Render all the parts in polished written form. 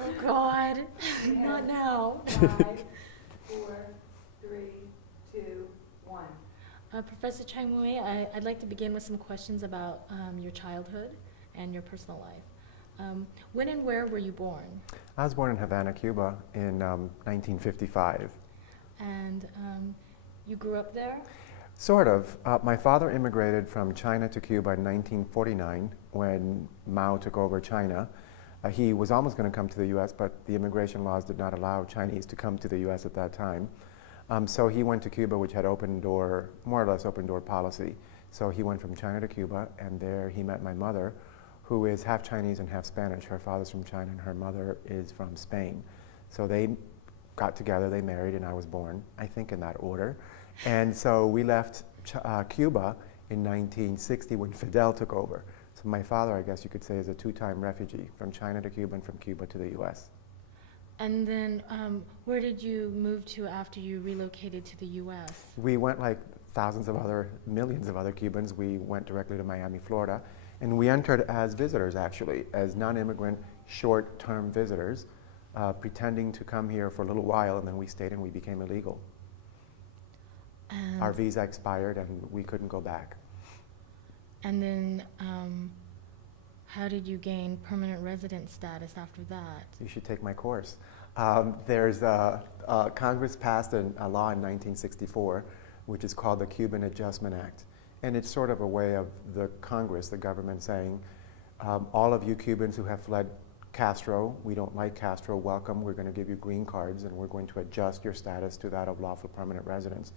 Oh God, not now. 5, 4, 3, 2, 1. Professor Chang Muy, I'd like to begin with some questions about your childhood and your personal life. When and where were you born? I was born in Havana, Cuba in 1955. And you grew up there? Sort of. My father immigrated from China to Cuba in 1949 when Mao took over China. He was almost going to come to the U.S., but the immigration laws did not allow Chinese to come to the U.S. at that time. So he went to Cuba, which had more or less open door policy. So he went from China to Cuba, and there he met my mother, who is half Chinese and half Spanish. Her father's from China, and her mother is from Spain. So they got together, they married, and I was born, I think in that order. And so we left Cuba in 1960 when Fidel took over. So my father, I guess you could say, is a two-time refugee, from China to Cuba and from Cuba to the U.S. And then where did you move to after you relocated to the U.S.? We went like millions of other Cubans. We went directly to Miami, Florida. And we entered as visitors, actually, as non-immigrant, short-term visitors, pretending to come here for a little while, and then we stayed and we became illegal. Our visa expired and we couldn't go back. And then how did you gain permanent resident status after that? You should take my course. Congress passed a law in 1964, which is called the Cuban Adjustment Act. And it's sort of a way of the Congress, the government, saying, all of you Cubans who have fled Castro, we don't like Castro, welcome, we're going to give you green cards, and we're going to adjust your status to that of lawful permanent residence.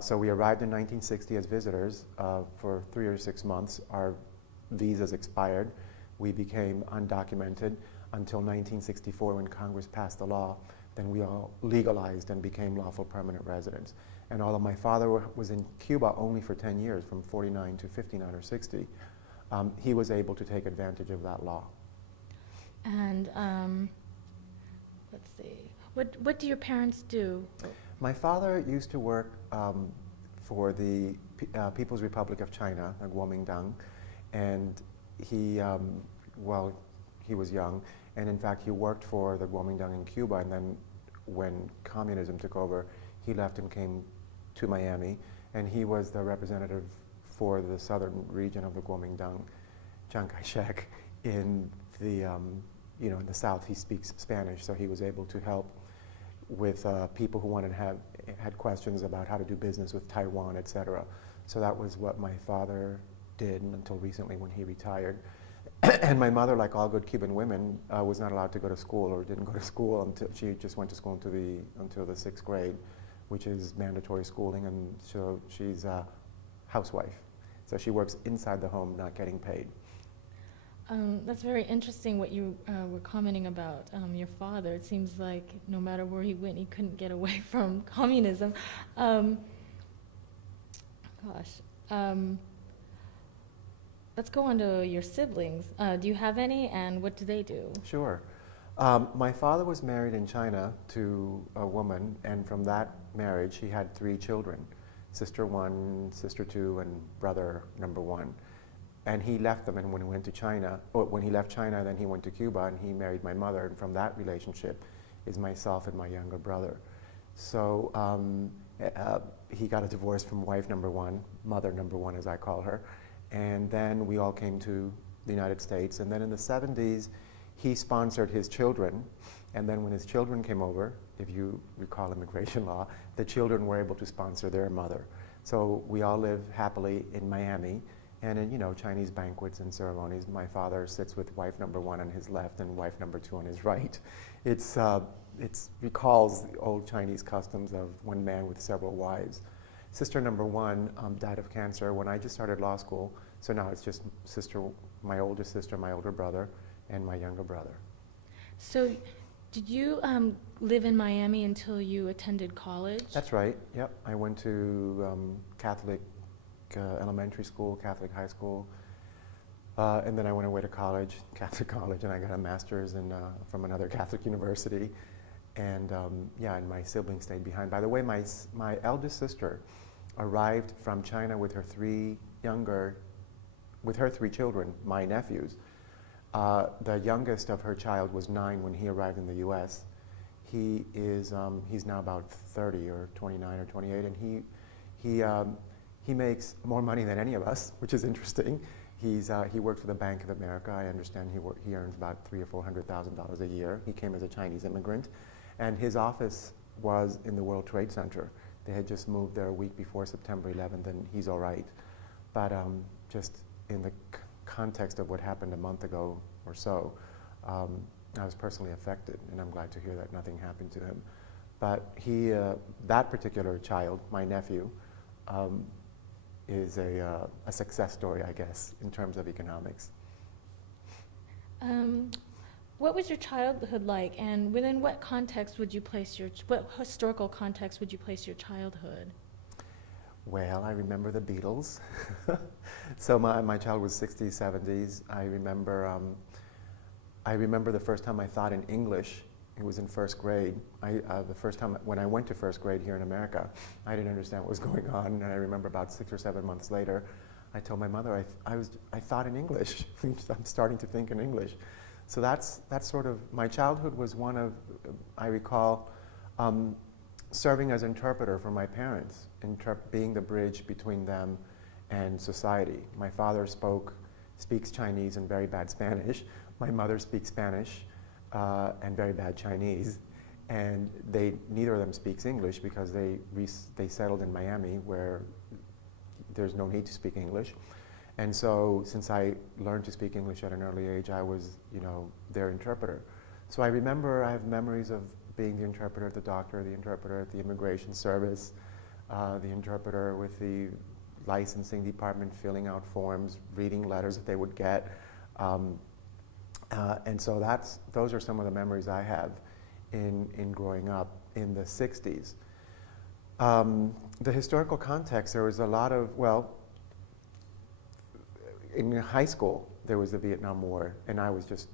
So we arrived in 1960 as visitors. For 3 or 6 months, our visas expired. We became undocumented until 1964 when Congress passed the law. Then we all legalized and became lawful permanent residents. And although my father was in Cuba only for 10 years, from 49 to 59 or 60, he was able to take advantage of that law. And let's see, what do your parents do? My father used to work for the People's Republic of China, the Kuomintang, and he was young, and in fact he worked for the Kuomintang in Cuba, and then when communism took over, he left and came to Miami, and he was the representative for the southern region of the Kuomintang, Chiang Kai-shek. In the in the south, he speaks Spanish, so he was able to help with people who had questions about how to do business with Taiwan, etc. So that was what my father did until recently when he retired. And my mother, like all good Cuban women, was not allowed to go to school, or didn't go to school until she just went to school until the 6th grade, which is mandatory schooling, and so she's a housewife. So she works inside the home, not getting paid. That's very interesting what you were commenting about your father. It seems like no matter where he went, he couldn't get away from communism. Let's go on to your siblings. Do you have any, and what do they do? Sure. My father was married in China to a woman, and from that marriage he had 3 children, sister 1, sister 2, and brother number 1. And he left them, and when he went to China, or when he left China, then he went to Cuba, and he married my mother, and from that relationship is myself and my younger brother. So he got a divorce from wife number 1, mother number 1 as I call her, and then we all came to the United States, and then in the 70s, he sponsored his children, and then when his children came over, if you recall immigration law, the children were able to sponsor their mother. So we all live happily in Miami, and in Chinese banquets and ceremonies, my father sits with wife number 1 on his left and wife number 2 on his right. It recalls the old Chinese customs of one man with several wives. Sister number 1 died of cancer when I just started law school, so now it's just my older sister, my older brother, and my younger brother. So did you live in Miami until you attended college? That's right, yep. I went to Catholic elementary school, Catholic high school, and then I went away to college, Catholic college, and I got a master's from another Catholic university. And and my siblings stayed behind. By the way, my eldest sister arrived from China with her 3 children, my nephews, The youngest of her child was 9 when he arrived in the U.S. He's now about 30 or 29 or 28, and he makes more money than any of us, which is interesting. He worked for the Bank of America. I understand he earns about $300,000 or $400,000 a year. He came as a Chinese immigrant, and his office was in the World Trade Center. They had just moved there a week before September 11th, and he's all right. But just in the context of what happened a month ago or so, I was personally affected, and I'm glad to hear that nothing happened to him. But that particular child, my nephew, is a success story, I guess, in terms of economics. What was your childhood like, and within what context would you place what historical context would you place your childhood? Well, I remember the Beatles. So my childhood was 60s, 70s. I remember the first time I thought in English. It was in first grade. The first time when I went to first grade here in America, I didn't understand what was going on, and I remember about 6 or 7 months later, I told my mother I thought in English. I'm starting to think in English. So that's sort of my childhood was one of, I recall, serving as interpreter for my parents, being the bridge between them and society. My father speaks Chinese and very bad Spanish. My mother speaks Spanish and very bad Chinese, and neither of them speaks English because they settled in Miami where there's no need to speak English. And so since I learned to speak English at an early age, I was, their interpreter. So I have memories of being the interpreter at the doctor, the interpreter at the immigration service, the interpreter with the licensing department filling out forms, reading letters that they would get. And so those are some of the memories I have in growing up in the 60s. The historical context, there was a lot of, in high school, there was the Vietnam War, and I was just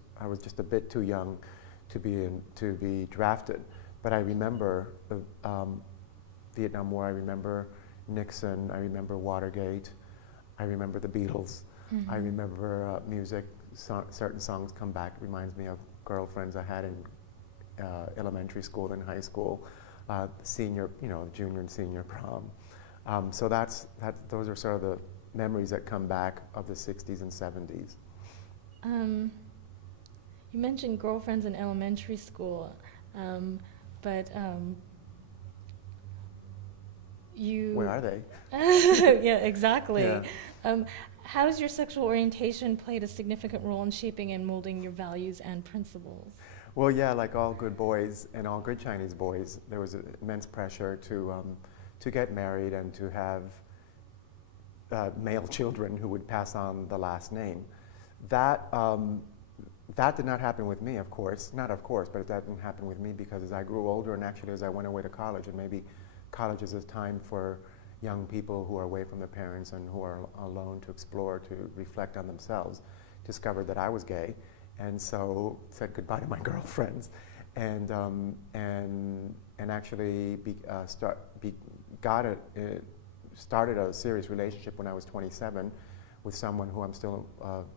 a bit too young to be drafted. But I remember the Vietnam War. I remember Nixon. I remember Watergate. I remember the Beatles. Mm-hmm. I remember music. Certain songs come back. It reminds me of girlfriends I had in elementary school and high school, junior and senior prom. So those are sort of the memories that come back of the 60s and 70s. You mentioned girlfriends in elementary school, but you... Where are they? Yeah, exactly. Yeah. How has your sexual orientation played a significant role in shaping and molding your values and principles? Well, yeah, like all good boys and all good Chinese boys, there was immense pressure to get married and to have male children who would pass on the last name. That did not happen with me, of course. Not of course, but that didn't happen with me because as I grew older and actually as I went away to college, and maybe college is a time for young people who are away from their parents and who are alone to explore, to reflect on themselves, discovered that I was gay, and so said goodbye to my girlfriends, and actually started a serious relationship when I was 27 with someone who I'm still,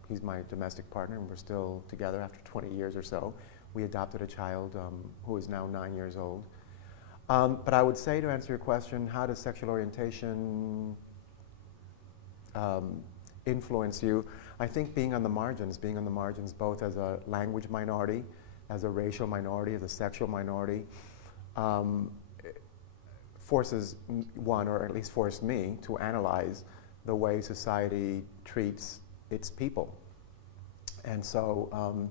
he's my domestic partner, and we're still together after 20 years or so. We adopted a child who is now 9 years old. But I would say, to answer your question, how does sexual orientation influence you? I think being on the margins both as a language minority, as a racial minority, as a sexual minority, forces one, or at least forced me, to analyze the way society treats its people. And so,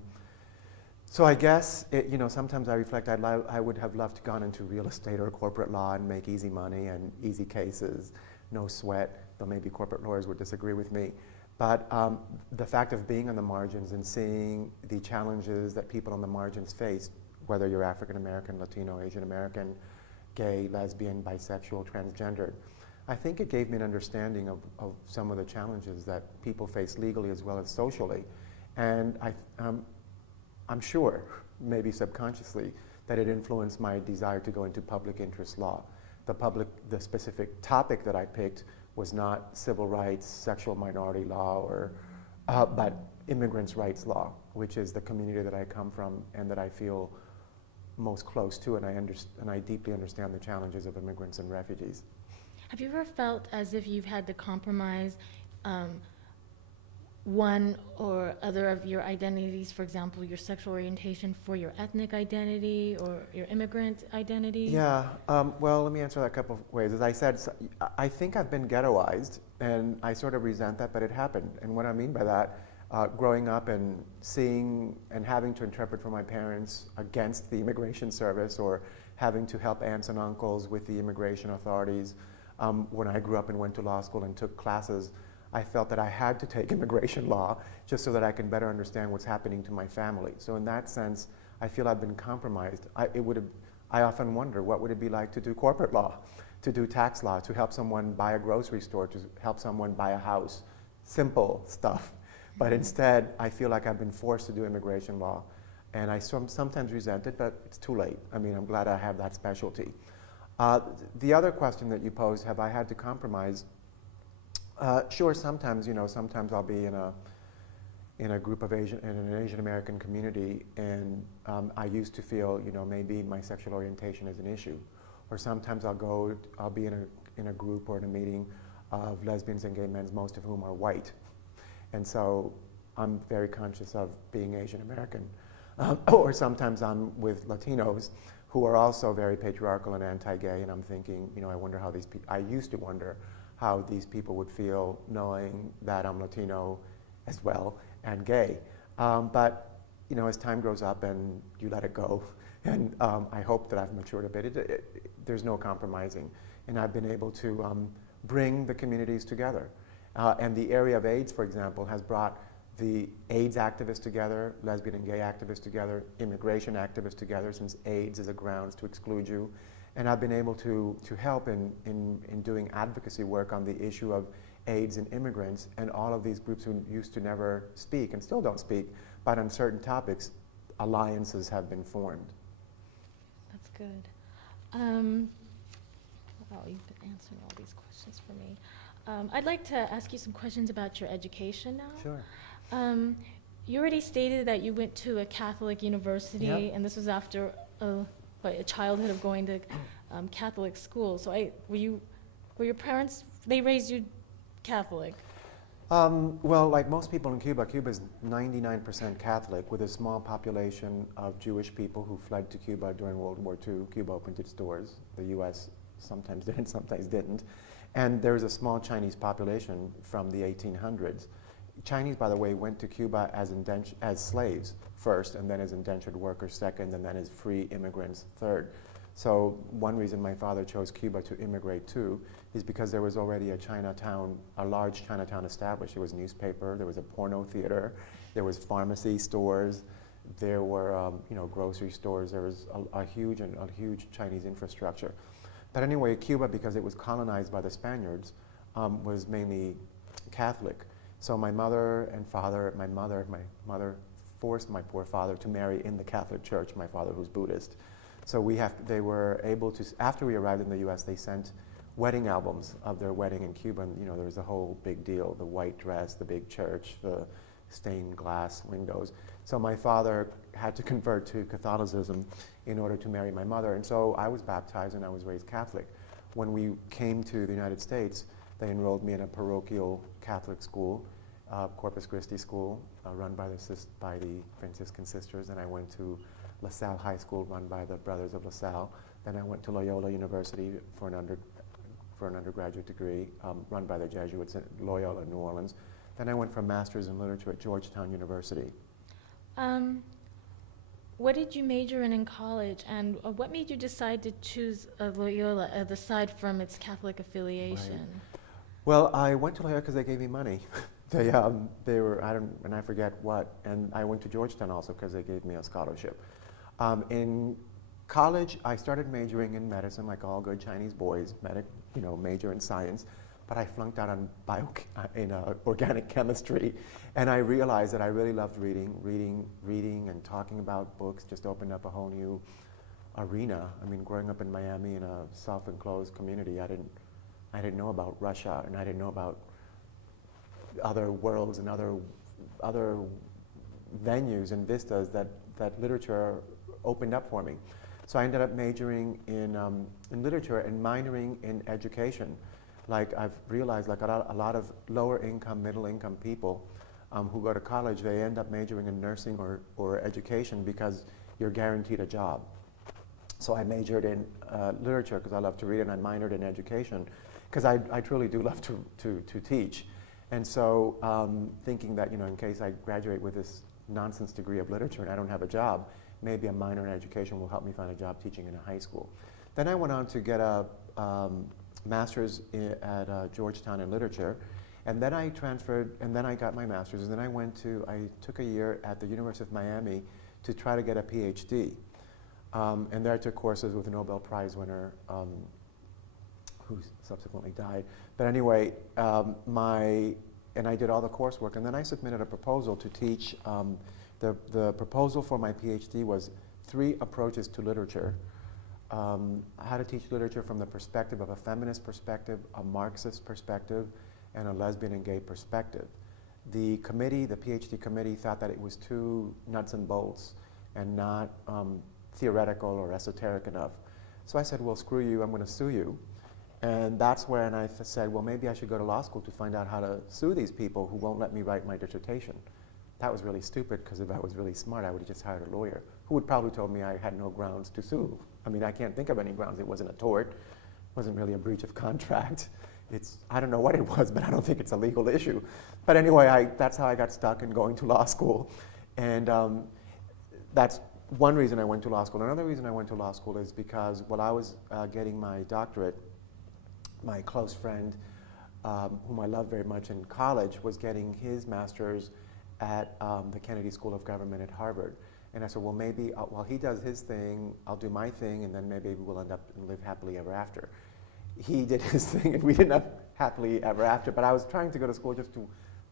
so I guess, sometimes I reflect I would have loved to gone into real estate or corporate law and make easy money and easy cases, no sweat, though maybe corporate lawyers would disagree with me. But the fact of being on the margins and seeing the challenges that people on the margins face, whether you're African American, Latino, Asian American, gay, lesbian, bisexual, transgendered, I think it gave me an understanding of some of the challenges that people face legally as well as socially. And I'm sure, maybe subconsciously, that it influenced my desire to go into public interest law. The specific topic that I picked was not civil rights, sexual minority law, but immigrants' rights law, which is the community that I come from and that I feel most close to, and I deeply understand the challenges of immigrants and refugees. Have you ever felt as if you've had to compromise one or other of your identities, for example, your sexual orientation for your ethnic identity or your immigrant identity? Yeah, well, let me answer that a couple of ways. As I said, I think I've been ghettoized, and I sort of resent that, but it happened. And what I mean by that, growing up and seeing and having to interpret for my parents against the immigration service, or having to help aunts and uncles with the immigration authorities. When I grew up and went to law school and took classes, I felt that I had to take immigration law just so that I can better understand what's happening to my family. So in that sense, I feel I've been compromised. I often wonder, what would it be like to do corporate law, to do tax law, to help someone buy a grocery store, to help someone buy a house? Simple stuff. But instead, I feel like I've been forced to do immigration law. And I sometimes resent it, but it's too late. I mean, I'm glad I have that specialty. The other question that you posed, have I had to compromise? Sure, sometimes, sometimes I'll be in a group of in an Asian American community, and I used to feel, maybe my sexual orientation is an issue. Or sometimes I'll be in a group or in a meeting of lesbians and gay men, most of whom are white. And so I'm very conscious of being Asian American. Or sometimes I'm with Latinos who are also very patriarchal and anti-gay, and I'm thinking, I wonder how I used to wonder how these people would feel knowing that I'm Latino as well and gay. But as time grows up and you let it go, and I hope that I've matured a bit, there's no compromising. And I've been able to bring the communities together. And the area of AIDS, for example, has brought the AIDS activists together, lesbian and gay activists together, immigration activists together, since AIDS is a grounds to exclude you. And I've been able to help in doing advocacy work on the issue of AIDS and immigrants, and all of these groups who used to never speak and still don't speak, but on certain topics, alliances have been formed. That's good. You've been answering all these questions for me. I'd like to ask you some questions about your education now. Sure. You already stated that you went to a Catholic university, Yep. and this was after a childhood of going to Catholic school. So were your parents, they raised you Catholic? Well, like most people in Cuba, Cuba is 99% Catholic, with a small population of Jewish people who fled to Cuba during World War II. Cuba opened its doors. The U.S. sometimes did, sometimes didn't. And there was a small Chinese population from the 1800s. Chinese, by the way, went to Cuba as slaves first, and then as indentured workers second, and then as free immigrants third. So one reason my father chose Cuba to immigrate to is because there was already a large Chinatown established. There was a newspaper, there was a porno theater, there was pharmacy stores, there were grocery stores, there was a huge Chinese infrastructure. But anyway, Cuba, because it was colonized by the Spaniards, was mainly Catholic. So my mother forced my poor father to marry in the Catholic Church, my father who's Buddhist. So they were able to, after we arrived in the US, they sent wedding albums of their wedding in Cuba, and there was a whole big deal, the white dress, the big church, the stained glass windows. So my father had to convert to Catholicism in order to marry my mother, and so I was baptized and I was raised Catholic. When we came to the United States, they enrolled me in a parochial Catholic school, Corpus Christi school, run by the Franciscan sisters, and I went to LaSalle High School, run by the Brothers of LaSalle. Then I went to Loyola University for an undergraduate degree, run by the Jesuits at Loyola, New Orleans. Then I went for a master's in literature at Georgetown University. What did you major in college, and what made you decide to choose Loyola aside from its Catholic affiliation? Right. Well, I went to Loyola because they gave me money. They were, I forget what, and I went to Georgetown also because they gave me a scholarship. In college, I started majoring in medicine, like all good Chinese boys, major in science, but I flunked out on organic chemistry, and I realized that I really loved reading and talking about books. Just opened up a whole new arena. I mean, growing up in Miami in a self-enclosed community, I didn't know about Russia, and I didn't know about other worlds and other venues and vistas that literature opened up for me. So I ended up majoring in literature and minoring in education. Like I've realized, like a lot of lower income, middle income people who go to college, they end up majoring in nursing or education because you're guaranteed a job. So I majored in literature because I love to read, and I minored in education because I truly do love to teach. And so thinking that, in case I graduate with this nonsense degree of literature and I don't have a job, maybe a minor in education will help me find a job teaching in a high school. Then I went on to get a master's at Georgetown in literature, and then I transferred, and then I got my master's, and then I took a year at the University of Miami to try to get a PhD. And there I took courses with a Nobel Prize winner who subsequently died. But anyway, and I did all the coursework, and then I submitted a proposal to teach. The proposal for my PhD was 3 approaches to literature. How to teach literature from the perspective of a feminist perspective, a Marxist perspective, and a lesbian and gay perspective. The PhD committee, thought that it was too nuts and bolts and not theoretical or esoteric enough. So I said, well, screw you, I'm going to sue you. And that's when I said, well, maybe I should go to law school to find out how to sue these people who won't let me write my dissertation. That was really stupid, because if I was really smart, I would have just hired a lawyer who would probably told me I had no grounds to sue. I mean, I can't think of any grounds. It wasn't a tort. It wasn't really a breach of contract. I don't know what it was, but I don't think it's a legal issue. But anyway, that's how I got stuck in going to law school. And that's one reason I went to law school. Another reason I went to law school is because while I was getting my doctorate, my close friend, whom I love very much in college, was getting his master's at the Kennedy School of Government at Harvard. And I said, well, maybe while he does his thing, I'll do my thing, and then maybe we'll end up and live happily ever after. He did his thing, and we didn't have happily ever after, but I was trying to go to school just to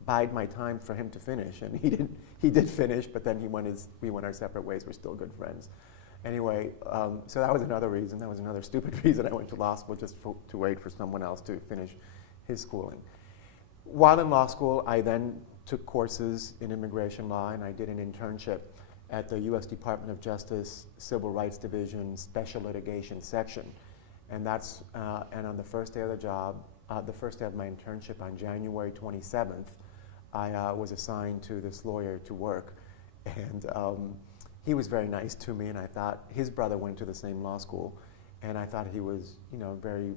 bide my time for him to finish, and he did finish, but then we went our separate ways. We're still good friends. Anyway, so that was another reason. That was another stupid reason I went to law school, just to wait for someone else to finish his schooling. While in law school, I then took courses in immigration law, and I did an internship at the U.S. Department of Justice Civil Rights Division Special Litigation Section. And and on the first day of the job, the first day of my internship on January 27th, I was assigned to this lawyer to work. And he was very nice to me, and I thought his brother went to the same law school, and I thought he was, very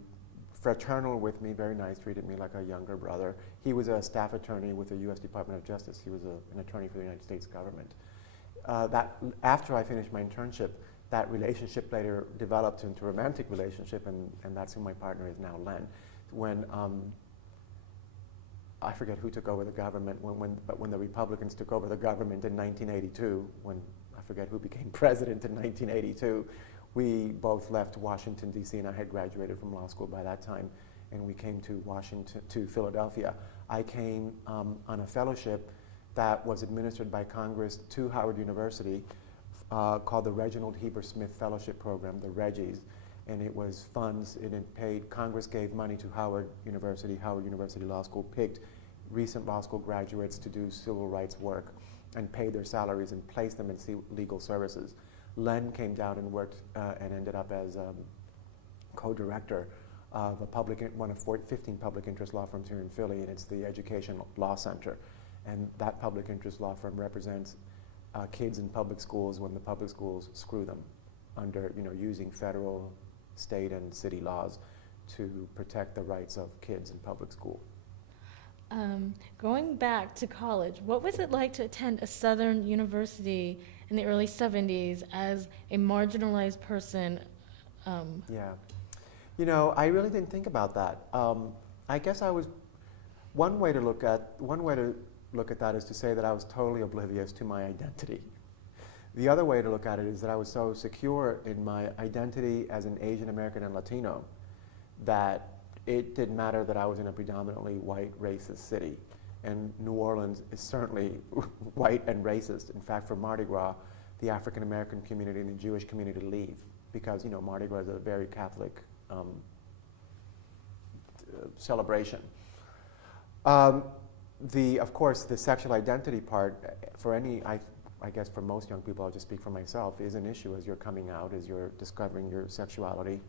fraternal with me, very nice, treated me like a younger brother. He was a staff attorney with the U.S. Department of Justice. He was an attorney for the United States government. After I finished my internship, that relationship later developed into a romantic relationship, and that's who my partner is now, Len. When I forget who took over the government, but when the Republicans took over the government in 1982, when I forget who became president in 1982, we both left Washington, D.C., and I had graduated from law school by that time, and we came to Philadelphia. I came on a fellowship that was administered by Congress to Howard University called the Reginald Heber Smith Fellowship Program, the Reggies, and it was funds, and it paid, Congress gave money to Howard University Law School picked recent law school graduates to do civil rights work and paid their salaries and placed them in legal services. Len came down and worked and ended up as co-director of one of 15 public interest law firms here in Philly, and it's the Education Law Center. And that public interest law firm represents kids in public schools when the public schools screw them under, using federal, state, and city laws to protect the rights of kids in public school. Going back to college, what was it like to attend a Southern university in the early 70s as a marginalized person? Yeah. I really didn't think about that. I guess one way to look at that is to say that I was totally oblivious to my identity. The other way to look at it is that I was so secure in my identity as an Asian American and Latino that it didn't matter that I was in a predominantly white racist city. And New Orleans is certainly white and racist. In fact, for Mardi Gras, the African American community and the Jewish community leave because, Mardi Gras is a very Catholic celebration. of course, the sexual identity part for I guess for most young people, I'll just speak for myself, is an issue as you're coming out, as you're discovering your sexuality.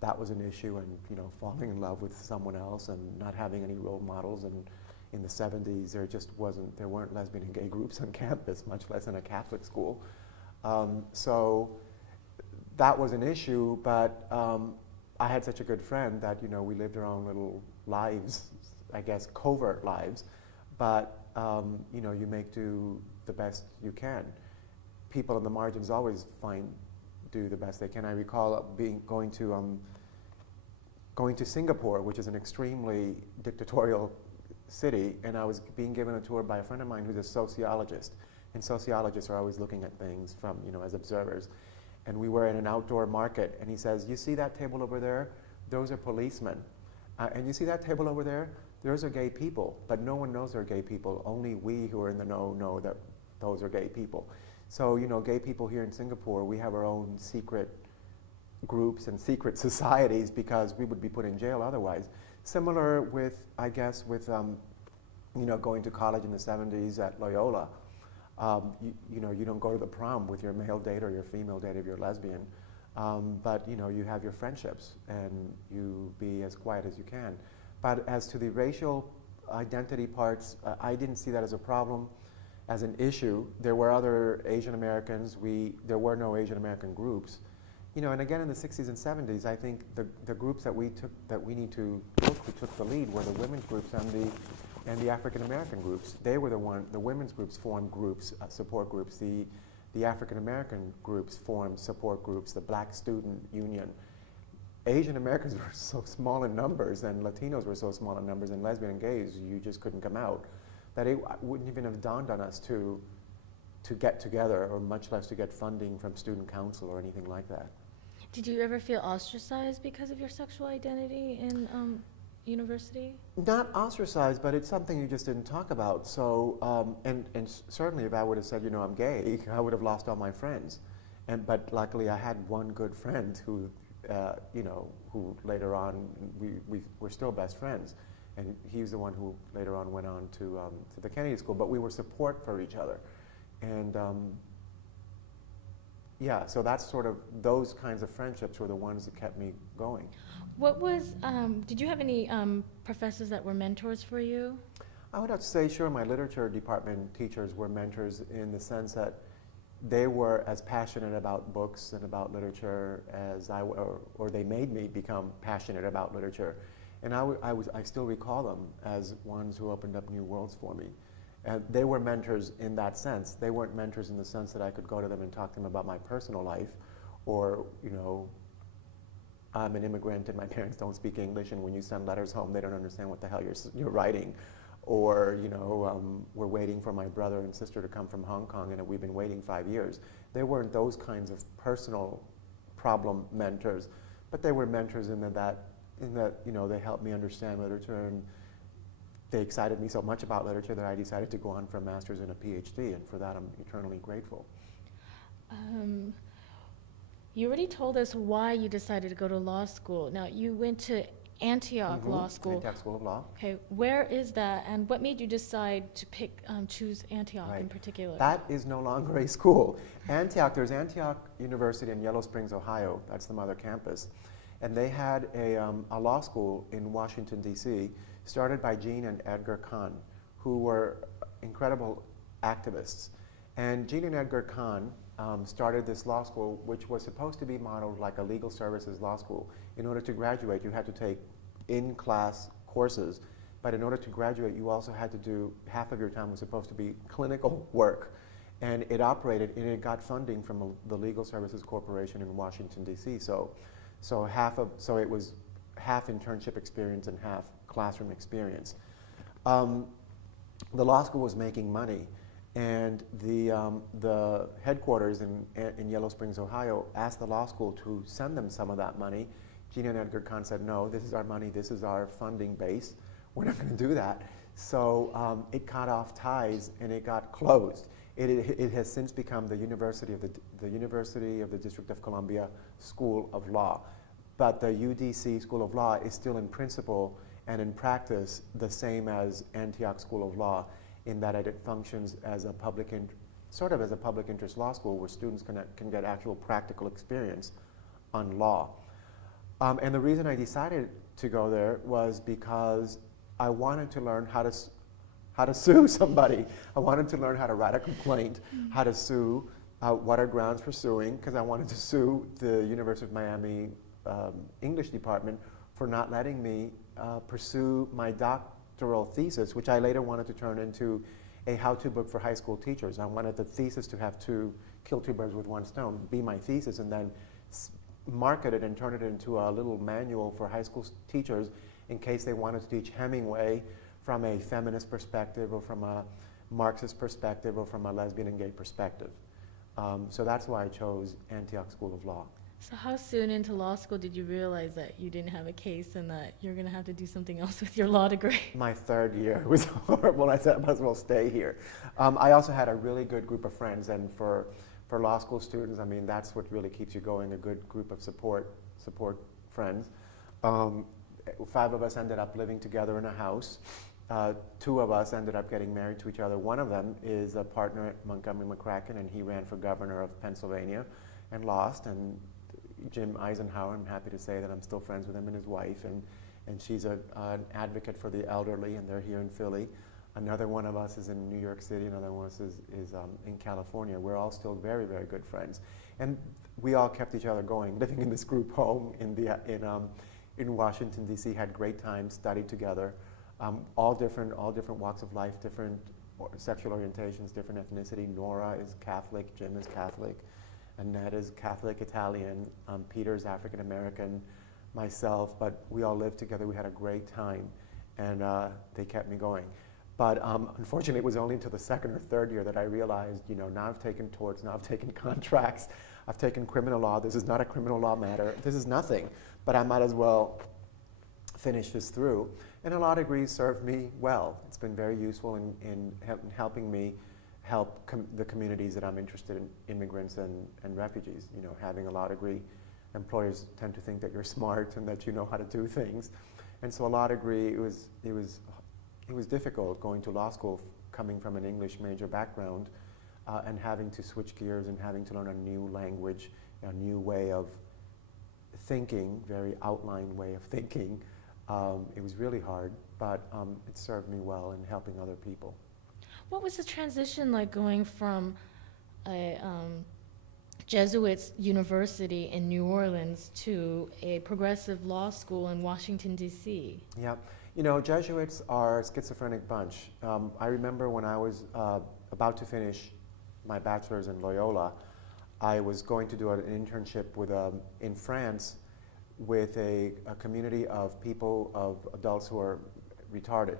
That was an issue, and falling in love with someone else and not having any role models. And in the 70s, there weren't lesbian and gay groups on campus, much less in a Catholic school. So that was an issue, but I had such a good friend that we lived our own little lives, I guess covert lives, but you make do the best you can. People on the margins always do the best they can. I recall going to Singapore, which is an extremely dictatorial city, and I was being given a tour by a friend of mine who's a sociologist, and sociologists are always looking at things from as observers. And we were in an outdoor market, and he says, "You see that table over there? Those are policemen. And you see that table over there? Those are gay people, but no one knows they're gay people. Only we who are in the know that those are gay people." So, gay people here in Singapore, we have our own secret groups and secret societies because we would be put in jail otherwise. Similar with, I guess, going to college in the 70s at Loyola. You don't go to the prom with your male date or your female date if you're lesbian, but you have your friendships and you be as quiet as you can. But as to the racial identity parts, I didn't see that as a problem, as an issue. There were other Asian Americans. There were no Asian American groups. And again in the 60s and 70s, I think the groups that we took the lead were the women's groups and the African American groups. They were the women's groups formed groups, support groups. The African American groups formed support groups, the Black Student Union. Asian Americans were so small in numbers, and Latinos were so small in numbers, and lesbian and gays, you just couldn't come out, that it wouldn't even have dawned on us to get together, or much less to get funding from student council or anything like that. Did you ever feel ostracized because of your sexual identity in university? Not ostracized, but it's something you just didn't talk about. So, and certainly if I would have said, I'm gay, I would have lost all my friends. But luckily I had one good friend who later on, we're still best friends. And he's the one who later on went on to the Kennedy School, but we were support for each other. And so that's sort of, those kinds of friendships were the ones that kept me going. Did you have any professors that were mentors for you? I would have to say, sure, my literature department teachers were mentors in the sense that they were as passionate about books and about literature as or they made me become passionate about literature. And I still recall them as ones who opened up new worlds for me. And they were mentors in that sense. They weren't mentors in the sense that I could go to them and talk to them about my personal life, or, I'm an immigrant and my parents don't speak English, and when you send letters home, they don't understand what the hell you're writing. Or, we're waiting for my brother and sister to come from Hong Kong, and we've been waiting 5 years. They weren't those kinds of personal problem mentors, but they were mentors in that they helped me understand literature, and they excited me so much about literature that I decided to go on for a master's and a PhD, and for that I'm eternally grateful. You already told us why you decided to go to law school. Now, you went to Antioch Law School. Antioch School of Law. Okay, where is that, and what made you decide to choose Antioch in particular? That is no longer a school. There's Antioch University in Yellow Springs, Ohio. That's the mother campus. And they had a law school in Washington, D.C., started by Jean and Edgar Kahn, who were incredible activists. And Jean and Edgar Kahn started this law school, which was supposed to be modeled like a legal services law school. In order to graduate, you had to take in-class courses, but in order to graduate, you also had to do, half of your time was supposed to be clinical work. And it operated, and it got funding from the Legal Services Corporation in Washington, D.C. So it was half internship experience and half classroom experience. The law school was making money, and the headquarters in Yellow Springs, Ohio, asked the law school to send them some of that money. Jean and Edgar Kahn said, no, this is our money, this is our funding base, we're not going to do that. So it cut off ties and it got closed. It has since become the University of the District of Columbia School of Law. But the UDC School of Law is still in principle and in practice the same as Antioch School of Law, in that it functions as a sort of as a public interest law school where students can get actual practical experience on law. And the reason I decided to go there was because I wanted to learn how to sue somebody. I wanted to learn how to write a complaint, how to sue, what are grounds for suing, because I wanted to sue the University of Miami English department for not letting me pursue my doctoral thesis, which I later wanted to turn into a how-to book for high school teachers. I wanted the thesis to have kill two birds with one stone, be my thesis, and then market it and turn it into a little manual for high school teachers in case they wanted to teach Hemingway from a feminist perspective or from a Marxist perspective or from a lesbian and gay perspective. So that's why I chose Antioch School of Law. So how soon into law school did you realize that you didn't have a case and that you're going to have to do something else with your law degree? My third year. It was horrible. I said I might as well stay here. I also had a really good group of friends, and for law school students, I mean, that's what really keeps you going, a good group of support friends. 5 of us ended up living together in a house. 2 of us ended up getting married to each other. One of them is a partner at Montgomery McCracken, and he ran for governor of Pennsylvania and lost. And Jim Eisenhower, I'm happy to say that I'm still friends with him and his wife, and she's an advocate for the elderly, and they're here in Philly. Another one of us is in New York City, another one of us is in California. We're all still very, very good friends. And we all kept each other going, living in this group home in Washington, D.C., had great times, studied together, all different walks of life, different sexual orientations, different ethnicity. Nora is Catholic, Jim is Catholic, Annette is Catholic Italian, Peter's African American, myself, but we all lived together. We had a great time, and they kept me going. But unfortunately, it was only until the 2nd or 3rd year that I realized, now I've taken torts, now I've taken contracts, I've taken criminal law. This is not a criminal law matter. This is nothing, but I might as well finish this through. And a law degree served me well. It's been very useful in helping me help the communities that I'm interested in, immigrants and refugees. Having a law degree, employers tend to think that you're smart and that you know how to do things. And so a law degree, it was difficult going to law school, coming from an English major background, and having to switch gears and having to learn a new language, a new way of thinking, very outlined way of thinking. It was really hard, but it served me well in helping other people. What was the transition like going from a Jesuits university in New Orleans to a progressive law school in Washington, D.C.? Yeah, Jesuits are a schizophrenic bunch. I remember when I was about to finish my bachelor's in Loyola, I was going to do an internship in France with a community of people, of adults who are retarded.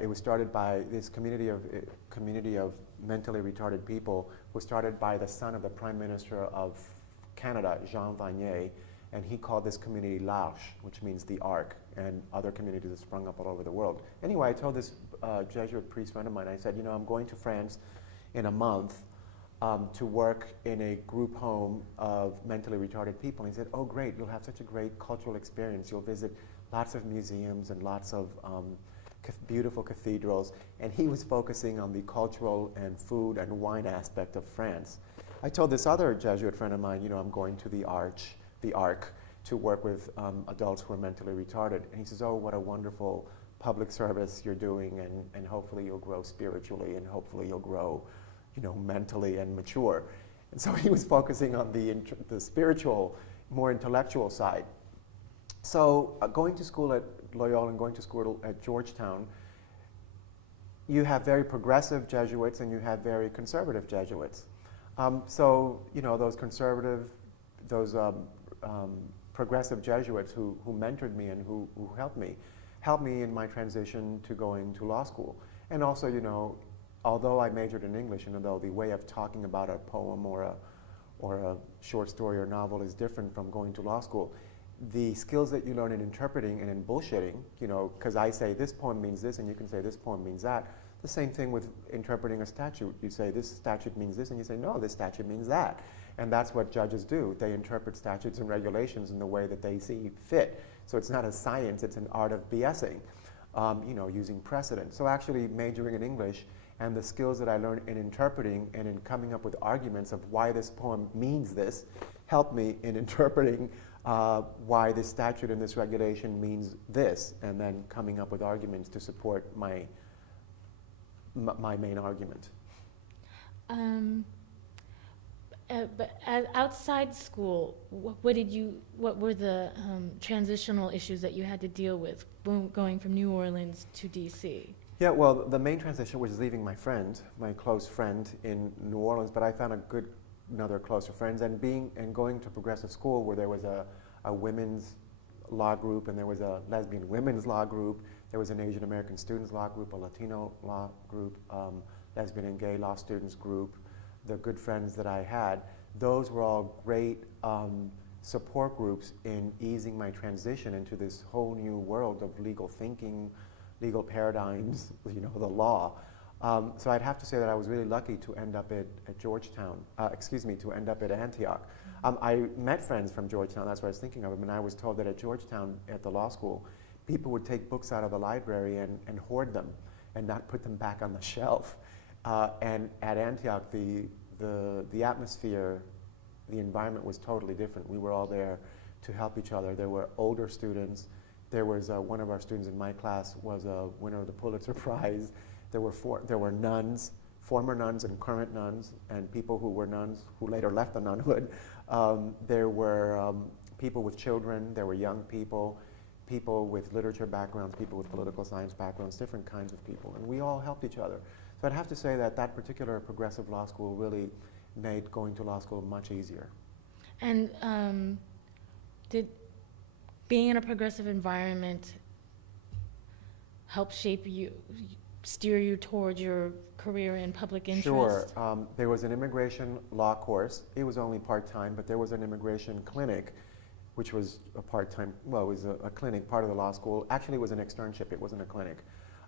It was started by this community of mentally retarded people, was started by the son of the Prime Minister of Canada, Jean Vanier, and he called this community L'Arche, which means the Ark, and other communities have sprung up all over the world. Anyway, I told this Jesuit priest friend of mine, I said, I'm going to France in a month to work in a group home of mentally retarded people. And he said, oh great, you'll have such a great cultural experience. You'll visit lots of museums and lots of beautiful cathedrals. And he was focusing on the cultural and food and wine aspect of France. I told this other Jesuit friend of mine, I'm going to the Ark, to work with adults who are mentally retarded. And he says, oh, what a wonderful public service you're doing, and hopefully you'll grow spiritually, and hopefully you'll grow, mentally and mature. And so he was focusing on the spiritual, more intellectual side. So going to school at Loyola and going to school at Georgetown, you have very progressive Jesuits and you have very conservative Jesuits. So those progressive Jesuits who mentored me and who helped me in my transition to going to law school. And also, although I majored in English, and although the way of talking about a poem or a short story or novel is different from going to law school, the skills that you learn in interpreting and in bullshitting, because I say this poem means this and you can say this poem means that. The same thing with interpreting a statute. You say this statute means this and you say no, this statute means that. And that's what judges do. They interpret statutes and regulations in the way that they see fit. So it's not a science, it's an art of BSing, using precedent. So actually majoring in English and the skills that I learned in interpreting and in coming up with arguments of why this poem means this helped me in interpreting why this statute and this regulation means this, and then coming up with arguments to support my main argument. But outside school, what were the transitional issues that you had to deal with going from New Orleans to DC? Yeah, well, the main transition was leaving my close friend in New Orleans, but I found another closer friends, and going to progressive school where there was a women's law group and there was a lesbian women's law group, there was an Asian American students law group, a Latino law group, lesbian and gay law students group, the good friends that I had. Those were all great support groups in easing my transition into this whole new world of legal thinking, legal paradigms, the law. So I'd have to say that I was really lucky to end up at Georgetown, to end up at Antioch. I met friends from Georgetown, that's what I was thinking of them, and I was told that at Georgetown, at the law school, people would take books out of the library and hoard them and not put them back on the shelf. And at Antioch, the atmosphere, the environment was totally different. We were all there to help each other. There were older students. There was one of our students in my class was a winner of the Pulitzer Prize. There were nuns, former nuns and current nuns, and people who were nuns who later left the nunhood. There were people with children. There were young people, people with literature backgrounds, people with political science backgrounds, different kinds of people, and we all helped each other. So I'd have to say that particular progressive law school really made going to law school much easier. And did being in a progressive environment help steer you toward your career in public interest? Sure. There was an immigration law course. It was only part-time, but there was an immigration clinic, which was a part-time, well, it was a clinic, part of the law school. Actually, it was an externship. It wasn't a clinic.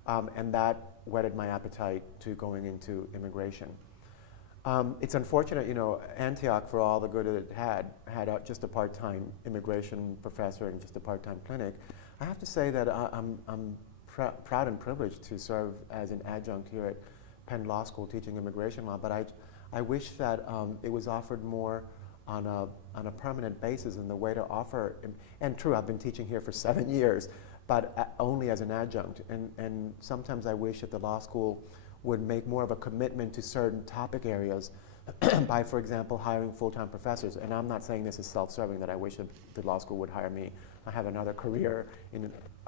And that whetted my appetite to going into immigration. It's unfortunate, Antioch, for all the good it had just a part-time immigration professor and just a part-time clinic. I have to say that I'm proud and privileged to serve as an adjunct here at Penn Law School teaching immigration law, but I wish that it was offered more on a permanent basis, in the way to offer, and true, I've been teaching here for 7 years, but only as an adjunct. And sometimes I wish that the law school would make more of a commitment to certain topic areas by, for example, hiring full-time professors. And I'm not saying this is self-serving, that I wish that the law school would hire me. I have another career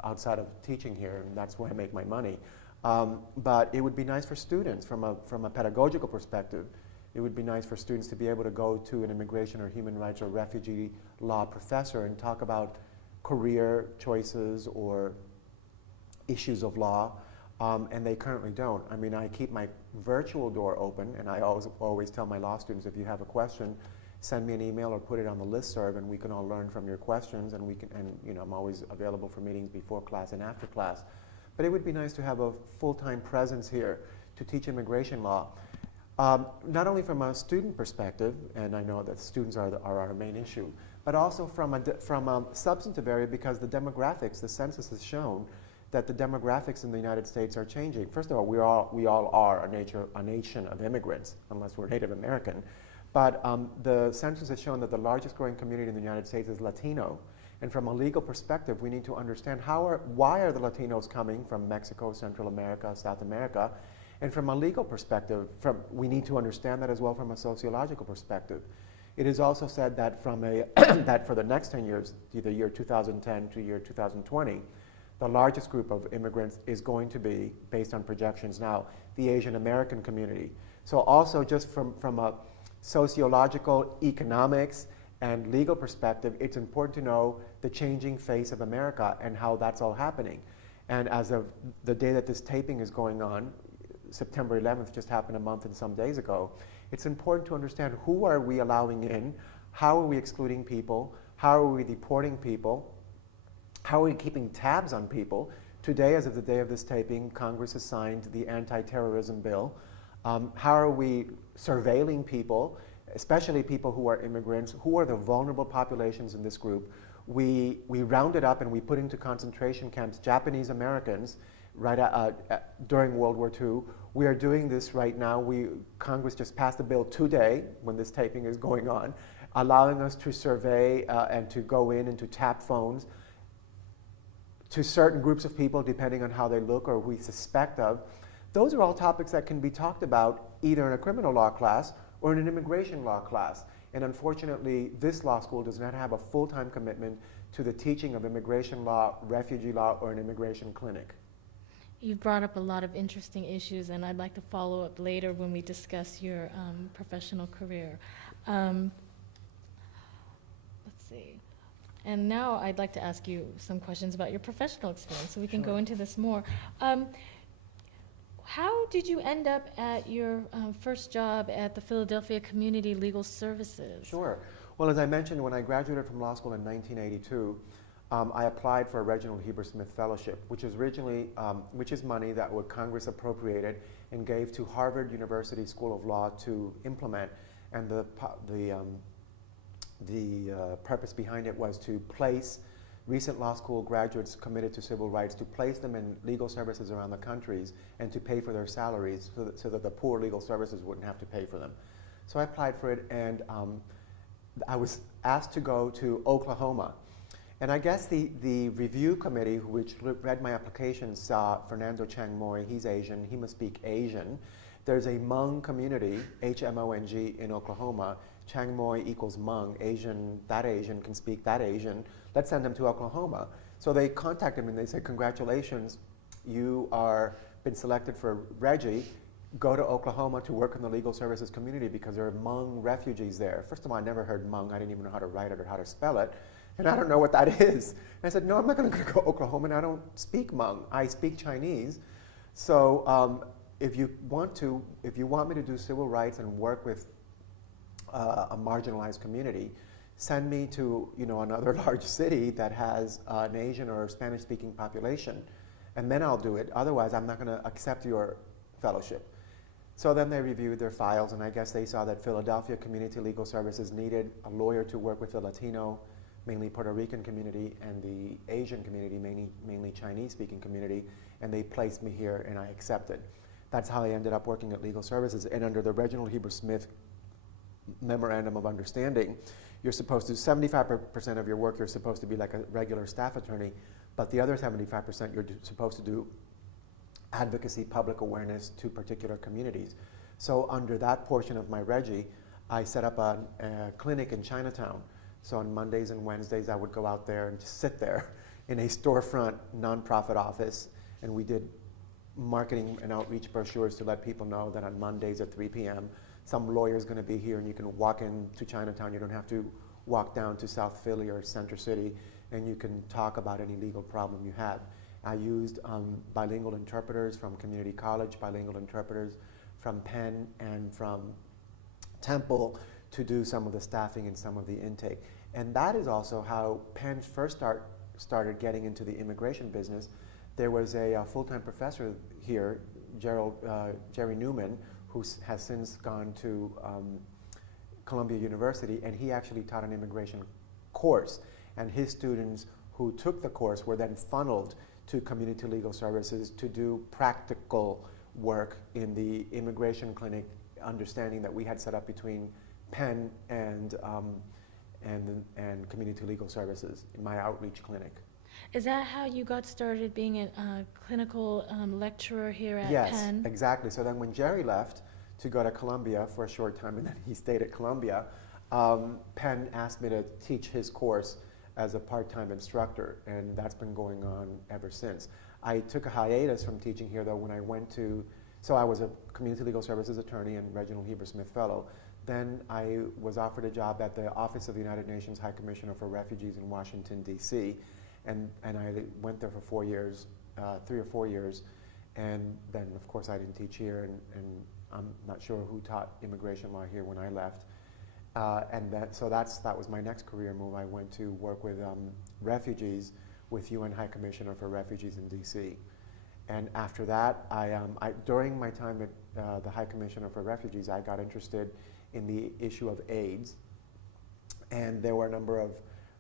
outside of teaching here, and that's where I make my money. But it would be nice for students from a pedagogical perspective. It would be nice for students to be able to go to an immigration or human rights or refugee law professor and talk about career choices or issues of law, and they currently don't. I mean, I keep my virtual door open, and I always tell my law students, if you have a question, send me an email or put it on the listserv, and we can all learn from your questions, and I'm always available for meetings before class and after class. But it would be nice to have a full-time presence here to teach immigration law. Not only from a student perspective, and I know that students are our main issue, but also from a substantive area, because the demographics, the census has shown that the demographics in the United States are changing. First of all, we all are a nation of immigrants, unless we're Native American. But the census has shown that the largest growing community in the United States is Latino. And from a legal perspective, we need to understand why are the Latinos coming from Mexico, Central America, South America. And from a legal perspective, we need to understand that as well from a sociological perspective. It is also said that that for the next 10 years, the year 2010 to year 2020, the largest group of immigrants is going to be, based on projections now, the Asian American community. So also just from a sociological, economics, and legal perspective, it's important to know the changing face of America and how that's all happening. And as of the day that this taping is going on, September 11th just happened a month and some days ago, it's important to understand who are we allowing in, how are we excluding people, how are we deporting people, how are we keeping tabs on people. Today, as of the day of this taping, Congress has signed the anti-terrorism bill. How are we surveilling people especially people who are immigrants, who are the vulnerable populations in this group. We rounded up and we put into concentration camps Japanese Americans during World War II. We are doing this right now. Congress just passed a bill today, when this taping is going on, allowing us to survey and to go in and to tap phones to certain groups of people, depending on how they look or we suspect of. Those are all topics that can be talked about either in a criminal law class or in an immigration law class. And unfortunately, this law school does not have a full-time commitment to the teaching of immigration law, refugee law, or an immigration clinic. You've brought up a lot of interesting issues, and I'd like to follow up later when we discuss your professional career. Let's see. And now I'd like to ask you some questions about your professional experience, so we can go into this more. How did you end up at your first job at the Philadelphia Community Legal Services? Sure. Well, as I mentioned, when I graduated from law school in 1982, I applied for a Reginald Heber Smith Fellowship, which is money that Congress appropriated and gave to Harvard University School of Law to implement. And the purpose behind it was to place recent law school graduates committed to civil rights, to place them in legal services around the countries and to pay for their salaries so that the poor legal services wouldn't have to pay for them. So I applied for it, and I was asked to go to Oklahoma. And I guess the review committee, which read my application, saw Fernando Chang Muy. He's Asian. He must speak Asian. There's a Hmong community, H-M-O-N-G, in Oklahoma. Chang Muy equals Hmong. Asian, that Asian can speak that Asian. Let's send him to Oklahoma. So they contacted me and they said, congratulations, you are been selected for Reggie. Go to Oklahoma to work in the legal services community because there are Hmong refugees there. First of all, I never heard Hmong. I didn't even know how to write it or how to spell it. And I don't know what that is. And I said, no, I'm not going to go to Oklahoma, and I don't speak Hmong. I speak Chinese. So if you want me to do civil rights and work with a marginalized community, send me to another large city that has an Asian or Spanish-speaking population, and then I'll do it. Otherwise, I'm not going to accept your fellowship. So then they reviewed their files, and I guess they saw that Philadelphia Community Legal Services needed a lawyer to work with the Latino, mainly Puerto Rican community, and the Asian community, mainly Chinese-speaking community, and they placed me here, and I accepted. That's how I ended up working at Legal Services. And under the Reginald Heber Smith Memorandum of Understanding, you're supposed to, 75% of your work, you're supposed to be like a regular staff attorney, but the other 75% you're supposed to do advocacy, public awareness to particular communities. So under that portion of my Reggie, I set up a clinic in Chinatown. So on Mondays and Wednesdays, I would go out there and just sit there in a storefront nonprofit office, and we did marketing and outreach brochures to let people know that on Mondays at 3 p.m., some lawyer's going to be here, and you can walk into Chinatown. You don't have to walk down to South Philly or Center City, and you can talk about any legal problem you have. I used bilingual interpreters from community college, bilingual interpreters from Penn and from Temple to do some of the staffing and some of the intake. And that is also how Penn first started getting into the immigration business. There was a full-time professor here, Jerry Newman, who has since gone to Columbia University, and he actually taught an immigration course. And his students who took the course were then funneled to community legal services to do practical work in the immigration clinic, understanding that we had set up between Penn and community legal services in my outreach clinic. Is that how you got started being a clinical lecturer here at Penn? Yes, exactly. So then when Jerry left to go to Columbia for a short time, and then he stayed at Columbia, Penn asked me to teach his course as a part-time instructor, and that's been going on ever since. I took a hiatus from teaching here, though, when I went to, so I was a community legal services attorney and Reginald Heber Smith Fellow. Then I was offered a job at the Office of the United Nations High Commissioner for Refugees in Washington, D.C., and I went there for 4 years, 3 or 4 years, and then, of course, I didn't teach here, and I'm not sure who taught immigration law here when I left. So that was my next career move. I went to work with refugees with UN High Commissioner for Refugees in D.C. And after that, during my time at the High Commissioner for Refugees, I got interested in the issue of AIDS. And there were a number of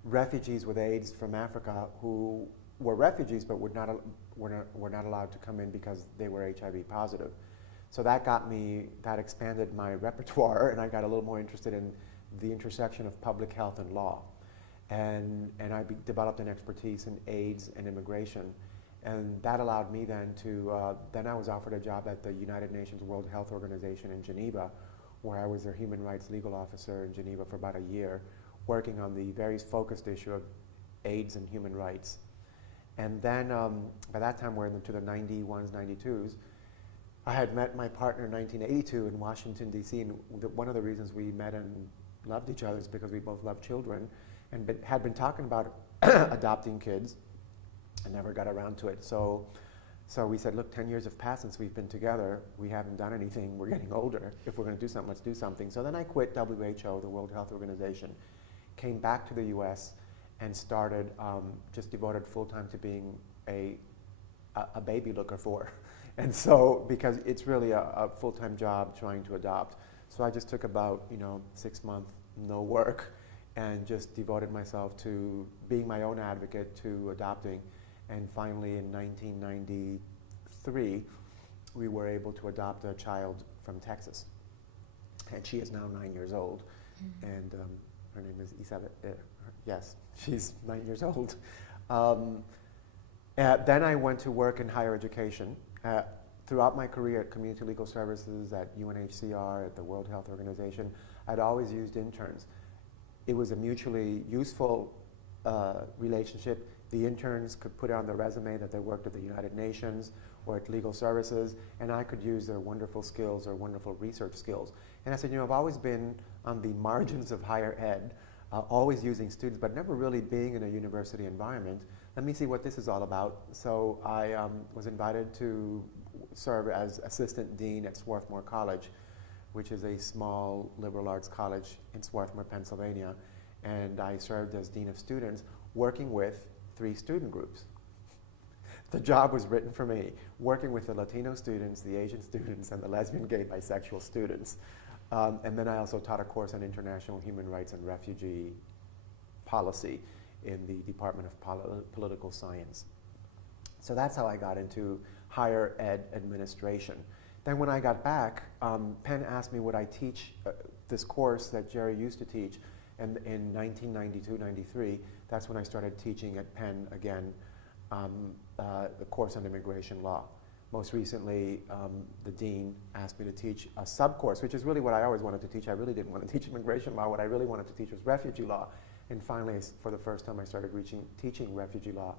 refugees with AIDS from Africa who were refugees but were not allowed to come in because they were HIV positive. So that expanded my repertoire, and I got a little more interested in the intersection of public health and law. And I developed an expertise in AIDS and immigration. And that allowed me then then I was offered a job at the United Nations World Health Organization in Geneva, where I was their human rights legal officer in Geneva for about a year, working on the very focused issue of AIDS and human rights. And then by that time we're into the 91s, 92s, I had met my partner in 1982 in Washington, D.C., and one of the reasons we met and loved each other is because we both loved children and had been talking about adopting kids and never got around to it. So we said, look, 10 years have passed since we've been together. We haven't done anything. We're getting older. If we're going to do something, let's do something. So then I quit WHO, the World Health Organization, came back to the U.S., and started just devoted full-time to being a baby looker for. And so, because it's really a full-time job trying to adopt. So I just took about 6 months, no work, and just devoted myself to being my own advocate, to adopting. And finally in 1993, we were able to adopt a child from Texas. And she is now 9 years old. Mm-hmm. And her name is Isabel. Yes, she's 9 years old. Then I went to work in higher education. Throughout my career at Community Legal Services, at UNHCR, at the World Health Organization, I'd always used interns. It was a mutually useful relationship. The interns could put on their resume that they worked at the United Nations or at Legal Services, and I could use their wonderful skills or wonderful research skills. And I said, I've always been on the margins of higher ed, always using students, but never really being in a university environment. Let me see what this is all about. So I was invited to serve as assistant dean at Swarthmore College, which is a small liberal arts college in Swarthmore, Pennsylvania. And I served as dean of students, working with 3 student groups. The job was written for me, working with the Latino students, the Asian students, and the lesbian, gay, bisexual students. And then I also taught a course on international human rights and refugee policy in the Department of Political Science. So that's how I got into higher ed administration. Then when I got back, Penn asked me would I teach this course that Jerry used to teach. And in 1992-93, that's when I started teaching at Penn again, the course on immigration law. Most recently, the dean asked me to teach a sub-course, which is really what I always wanted to teach. I really didn't want to teach immigration law. What I really wanted to teach was refugee law. And finally, for the first time, I started teaching refugee law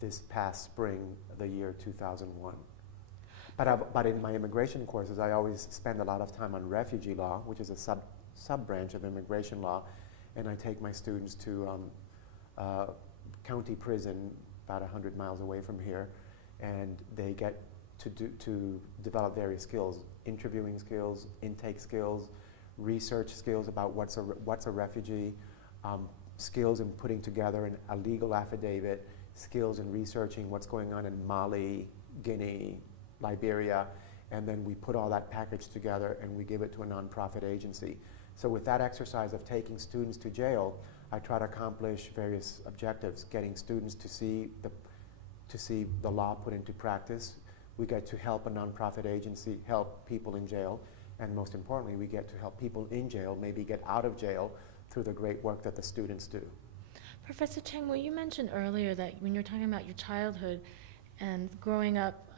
this past spring, the year 2001. But in my immigration courses, I always spend a lot of time on refugee law, which is a sub-branch of immigration law. And I take my students to county prison about 100 miles away from here, and they get to develop various skills, interviewing skills, intake skills, research skills about what's a refugee, skills in putting together a legal affidavit, skills in researching what's going on in Mali, Guinea, Liberia, and then we put all that package together and we give it to a nonprofit agency. So with that exercise of taking students to jail, I try to accomplish various objectives, getting students to see the law put into practice. We get to help a nonprofit agency help people in jail, and most importantly, we get to help people in jail maybe get out of jail through the great work that the students do. Professor Chang Muy, you mentioned earlier that when you're talking about your childhood and growing up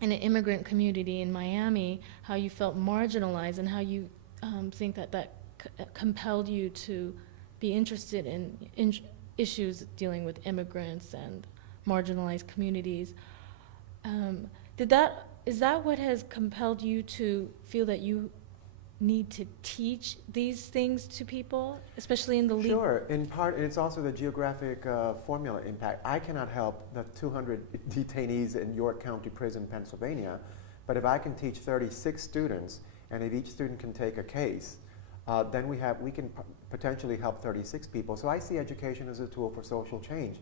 in an immigrant community in Miami, how you felt marginalized and how you think that compelled you to be interested in issues dealing with immigrants and marginalized communities. Is that what has compelled you to feel that you need to teach these things to people, especially in the legal? Sure, in part, and it's also the geographic formula impact. I cannot help the 200 detainees in York County Prison, Pennsylvania, but if I can teach 36 students, and if each student can take a case, then we can potentially help 36 people. So I see education as a tool for social change.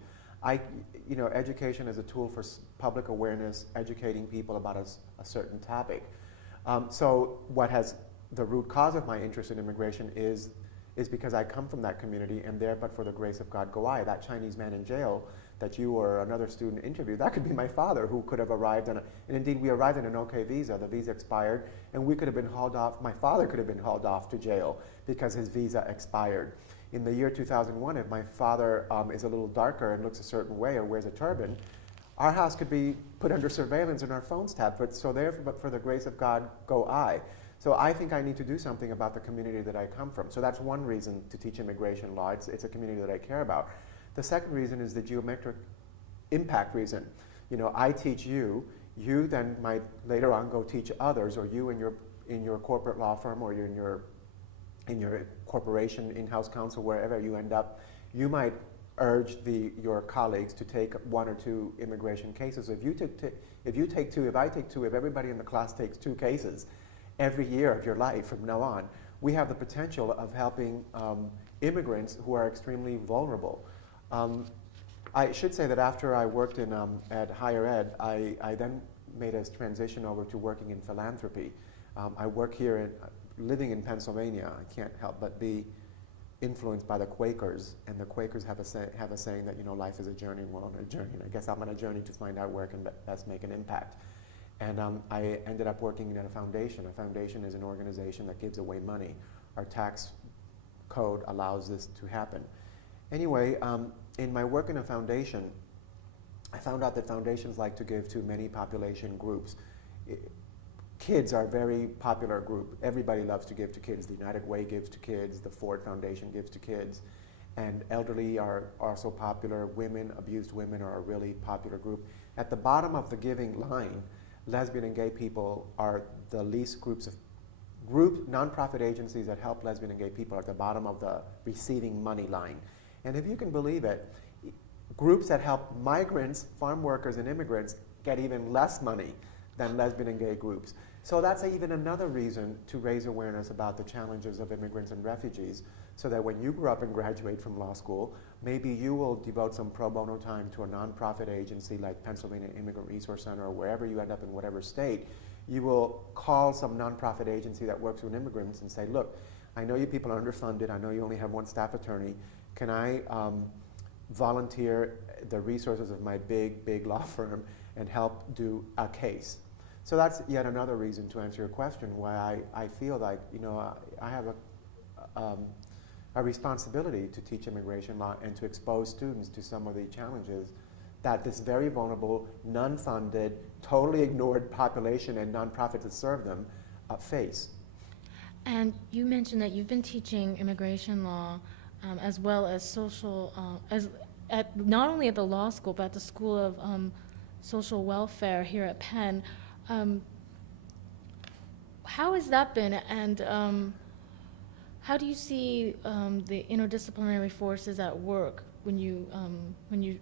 Education as a tool for public awareness, educating people about a certain topic. So what has the root cause of my interest in immigration is because I come from that community, and there, but for the grace of God, go I. That Chinese man in jail that you or another student interviewed, that could be my father, who could have arrived and indeed we arrived on an OK visa. The visa expired, and we could have been hauled off. My father could have been hauled off to jail because his visa expired. In the year 2001, if my father is a little darker and looks a certain way or wears a turban, our house could be put under surveillance and our phones tapped. But for the grace of God, go I. So I think I need to do something about the community that I come from. So that's one reason to teach immigration law. It's a community that I care about. The second reason is the geometric impact reason. You know, I teach you, you then might later on go teach others, or you in your corporate law firm, or you're in your corporation, in-house counsel, wherever you end up, you might urge your colleagues to take 1 or 2 immigration cases. If I take 2, if everybody in the class takes 2 cases every year of your life from now on, we have the potential of helping immigrants who are extremely vulnerable. I should say that after I worked at higher ed, I then made a transition over to working in philanthropy. I work here living in Pennsylvania. I can't help but be influenced by the Quakers, and the Quakers have a saying that, you know, life is a journey, and we're on a journey, and I guess I'm on a journey to find out where I can best make an impact. And I ended up working at a foundation. A foundation is an organization that gives away money. Our tax code allows this to happen. Anyway, in my work in a foundation, I found out that foundations like to give to many population groups. Kids are a very popular group. Everybody loves to give to kids. The United Way gives to kids. The Ford Foundation gives to kids. And elderly are also popular. Women, abused women, are a really popular group. At the bottom of the giving line, lesbian and gay people are the least nonprofit agencies that help lesbian and gay people are at the bottom of the receiving money line. And if you can believe it, groups that help migrants, farm workers, and immigrants get even less money than lesbian and gay groups. So that's even another reason to raise awareness about the challenges of immigrants and refugees, so that when you grow up and graduate from law school, maybe you will devote some pro bono time to a nonprofit agency like Pennsylvania Immigrant Resource Center, or wherever you end up in whatever state. You will call some nonprofit agency that works with immigrants and say, look, I know you people are underfunded. I know you only have 1 staff attorney. Can I volunteer the resources of my big law firm and help do a case? So that's yet another reason, to answer your question, why I feel like, you know, I have a responsibility to teach immigration law and to expose students to some of the challenges that this very vulnerable, non-funded, totally ignored population and nonprofits that serve them face. And you mentioned that you've been teaching immigration law as well as social, not only at the law school, but at the School of Social Welfare here at Penn. How has that been, and how do you see the interdisciplinary forces at work when you're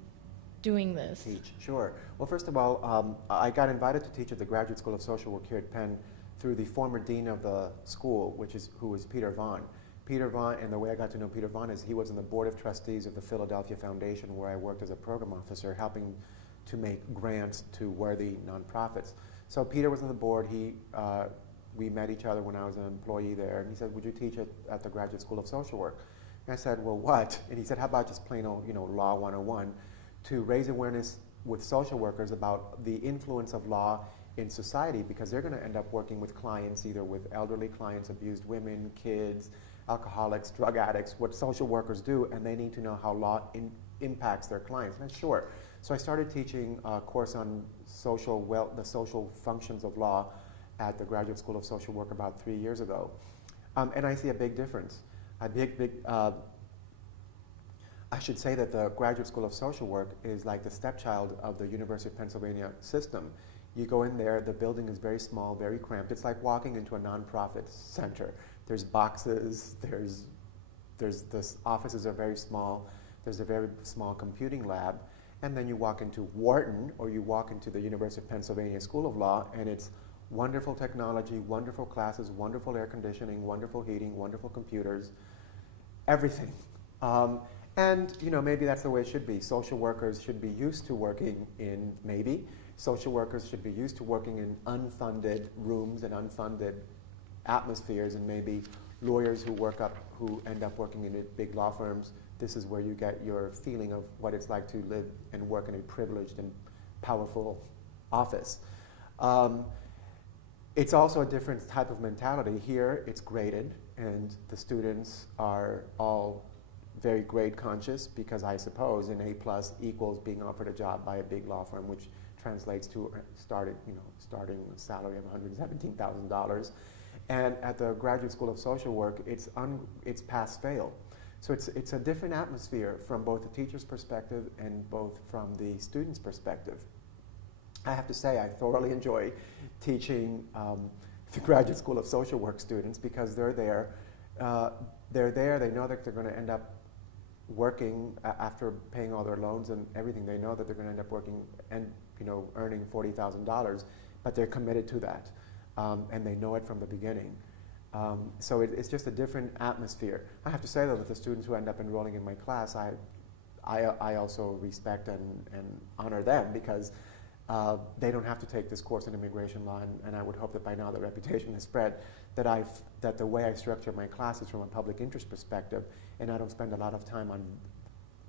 doing this? Teach, sure. Well, first of all, I got invited to teach at the Graduate School of Social Work here at Penn through the former dean of the school, who is Peter Vaughn. Peter Vaughn, and the way I got to know Peter Vaughn is he was on the board of trustees of the Philadelphia Foundation, where I worked as a program officer, helping to make grants to worthy nonprofits. So Peter was on the board. We met each other when I was an employee there, and he said, would you teach at the Graduate School of Social Work? And I said, well, what? And he said, how about just plain old, Law 101, to raise awareness with social workers about the influence of law in society, because they're going to end up working with clients, either with elderly clients, abused women, kids, alcoholics, drug addicts, what social workers do, and they need to know how law impacts their clients. And that's short. So I started teaching a course on the social functions of law at the Graduate School of Social Work about 3 years ago. And I see a big difference. I should say that the Graduate School of Social Work is like the stepchild of the University of Pennsylvania system. You go in there, the building is very small, very cramped. It's like walking into a nonprofit center. There's boxes, the offices are very small, there's a very small computing lab, and then you walk into Wharton, or you walk into the University of Pennsylvania School of Law, and it's wonderful technology, wonderful classes, wonderful air conditioning, wonderful heating, wonderful computers, everything. And maybe that's the way it should be. Social workers should be used to working in, social workers should be used to working in unfunded rooms and unfunded atmospheres, and maybe lawyers who end up working in big law firms, this is where you get your feeling of what it's like to live and work in a privileged and powerful office. It's also a different type of mentality. Here, it's graded, and the students are all very grade conscious, because I suppose an A+ equals being offered a job by a big law firm, which translates to starting salary of $117,000. And at the Graduate School of Social Work, it's pass-fail. So it's a different atmosphere from both the teacher's perspective and both from the student's perspective. I have to say, I thoroughly enjoy teaching the Graduate School of Social Work students, because they're there, they know that they're going to end up working after paying all their loans and everything. They know that they're going to end up working and earning $40,000, but they're committed to that, and they know it from the beginning. So it's just a different atmosphere. I have to say, though, that the students who end up enrolling in my class, I also respect and honor them, because they don't have to take this course in immigration law, and I would hope that by now the reputation has spread that the way I structure my classes from a public interest perspective, and I don't spend a lot of time on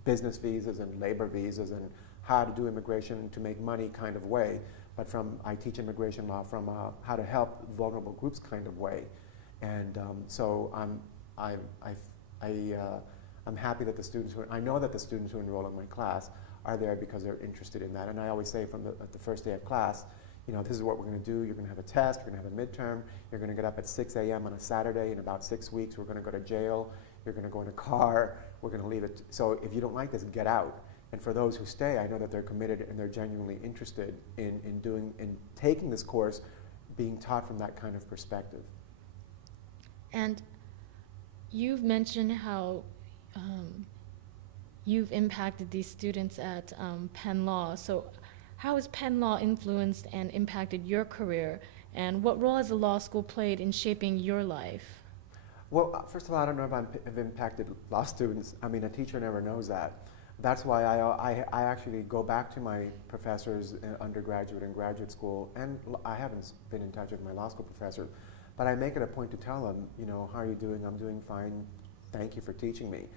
business visas and labor visas and how to do immigration to make money kind of way, but I teach immigration law from a how to help vulnerable groups kind of way. And so I'm happy that I know that the students who enroll in my class are there because they're interested in that. And I always say at the first day of class, this is what we're going to do. You're going to have a test, you're going to have a midterm, you're going to get up at 6 a.m. on a Saturday. In about 6 weeks, we're going to go to jail, you're going to go in a car, we're going to leave it. So if you don't like this, get out. And for those who stay, I know that they're committed and they're genuinely interested in taking this course, being taught from that kind of perspective. And you've mentioned how you've impacted these students at Penn Law. So how has Penn Law influenced and impacted your career? And what role has the law school played in shaping your life? Well, first of all, I don't know if I've impacted law students. I mean, a teacher never knows that. That's why I actually go back to my professors in undergraduate and graduate school, and I haven't been in touch with my law school professors, but I make it a point to tell them, how are you doing? I'm doing fine. Thank you for teaching me.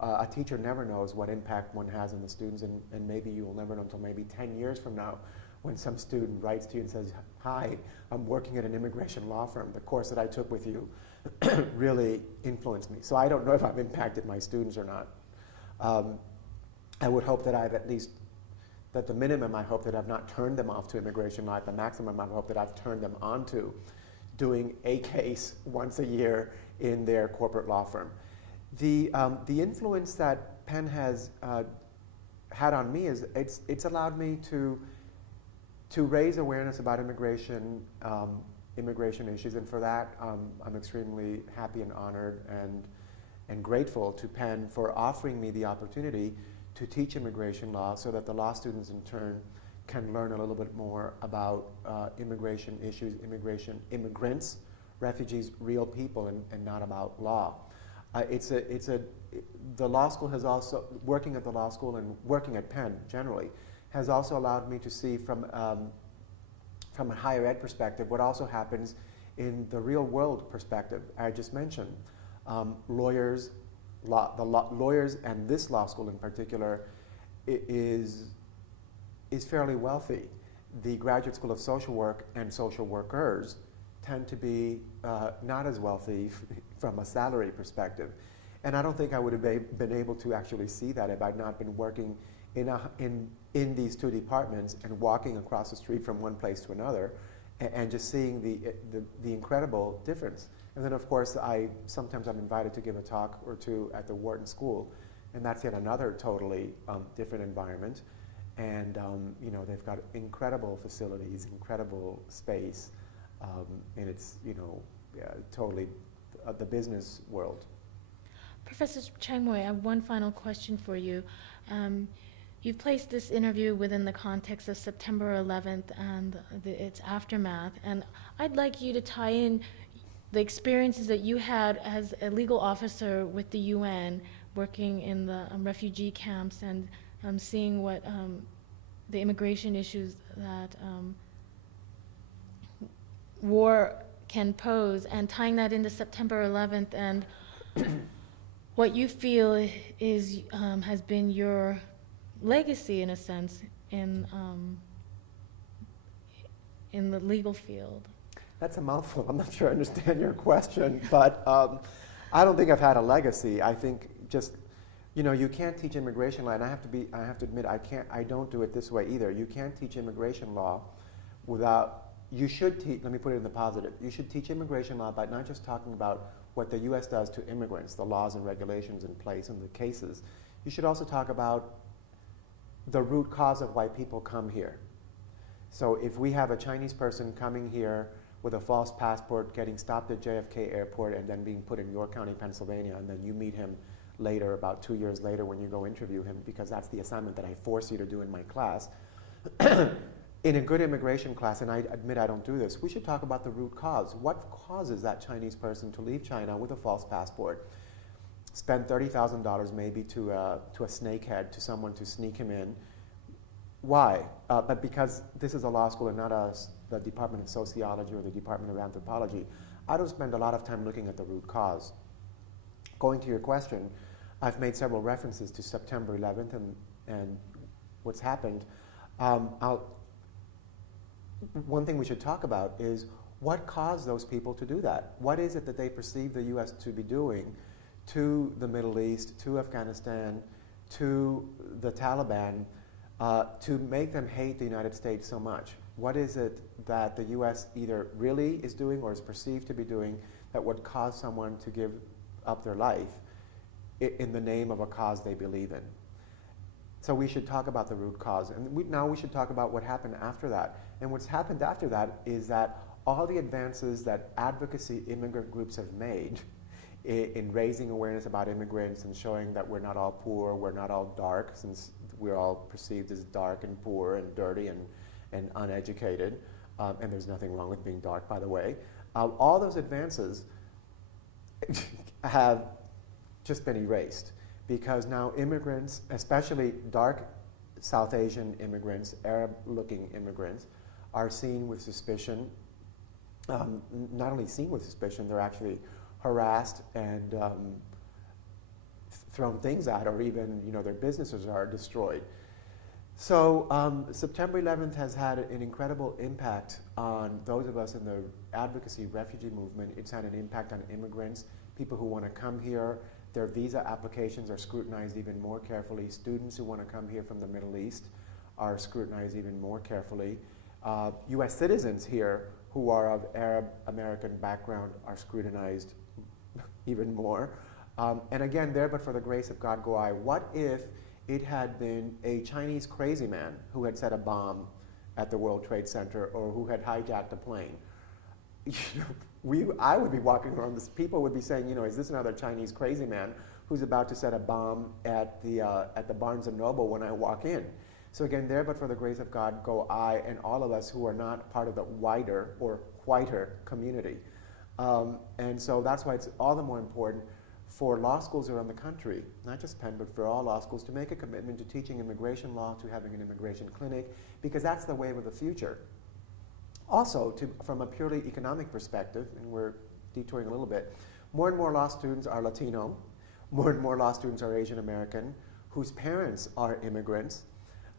A teacher never knows what impact one has on the students, and maybe you will never know until maybe 10 years from now, when some student writes to you and says, hi, I'm working at an immigration law firm. The course that I took with you really influenced me. So I don't know if I've impacted my students or not. I would hope that at the minimum, I hope that I've not turned them off to immigration law. At the maximum, I hope that I've turned them on to doing a case once a year in their corporate law firm. The influence that Penn has had on me is it's allowed me to raise awareness about immigration issues, and for that I'm extremely happy and honored and grateful to Penn for offering me the opportunity to teach immigration law, so that the law students in turn can learn a little bit more about immigration issues, immigrants, refugees, real people, and not about law. The law school has also, working at the law school and working at Penn generally, has also allowed me to see from a higher ed perspective what also happens in the real world perspective. I just mentioned lawyers, lawyers, and this law school in particular is fairly wealthy. The Graduate School of Social Work and social workers tend to be not as wealthy from a salary perspective. And I don't think I would have been able to actually see that if I'd not been working in these two departments and walking across the street from one place to another and just seeing the incredible difference. And then, of course, sometimes I'm invited to give a talk or two at the Wharton School, and that's yet another totally different environment. And they've got incredible facilities, incredible space, and it's totally the business world. Professor Chang Muy, I have one final question for you. You've placed this interview within the context of September 11th and its aftermath, and I'd like you to tie in the experiences that you had as a legal officer with the UN, working in the refugee camps and seeing what the immigration issues that war can pose, and tying that into September 11th and what you feel is has been your legacy in a sense in the legal field. That's a mouthful. I'm not sure I understand your question, but I don't think I've had a legacy. I think just, you can't teach immigration law, and I have to admit, I don't do it this way either. You can't teach immigration law you should teach, let me put it in the positive, you should teach immigration law by not just talking about what the U.S. does to immigrants, the laws and regulations in place and the cases. You should also talk about the root cause of why people come here. So if we have a Chinese person coming here with a false passport, getting stopped at JFK Airport, and then being put in York County, Pennsylvania, and then you meet him later, about 2 years later, when you go interview him, because that's the assignment that I force you to do in my class. In a good immigration class, and I admit I don't do this, we should talk about the root cause. What causes that Chinese person to leave China with a false passport, spend $30,000 maybe to a snakehead, to someone to sneak him in? Why? But because this is a law school and not the Department of Sociology or the Department of Anthropology, I don't spend a lot of time looking at the root cause. Going to your question, I've made several references to September 11th and what's happened. One thing we should talk about is what caused those people to do that? What is it that they perceive the U.S. to be doing to the Middle East, to Afghanistan, to the Taliban, to make them hate the United States so much? What is it that the U.S. either really is doing or is perceived to be doing that would cause someone to give up their life in the name of a cause they believe in? So we should talk about the root cause. And now we should talk about what happened after that. And what's happened after that is that all the advances that advocacy immigrant groups have made in raising awareness about immigrants and showing that we're not all poor, we're not all dark, since we're all perceived as dark and poor and dirty and uneducated, and there's nothing wrong with being dark, by the way. All those advances have just been erased, because now immigrants, especially dark South Asian immigrants, Arab-looking immigrants, are seen with suspicion. Not only seen with suspicion, they're actually harassed and thrown things at, or even their businesses are destroyed. So September 11th has had an incredible impact on those of us in the advocacy refugee movement. It's had an impact on immigrants, people who want to come here. Their visa applications are scrutinized even more carefully. Students who want to come here from the Middle East are scrutinized even more carefully. U.S. citizens here who are of Arab American background are scrutinized even more. And again, there but for the grace of God go I. What if it had been a Chinese crazy man who had set a bomb at the World Trade Center, or who had hijacked a plane? I would be walking around, people would be saying, is this another Chinese crazy man who's about to set a bomb at the Barnes & Noble when I walk in? So again, there but for the grace of God go I, and all of us who are not part of the wider or whiter community. And so that's why it's all the more important for law schools around the country, not just Penn, but for all law schools, to make a commitment to teaching immigration law, to having an immigration clinic, because that's the wave of the future. Also, from a purely economic perspective, and we're detouring a little bit, more and more law students are Latino, more and more law students are Asian American, whose parents are immigrants.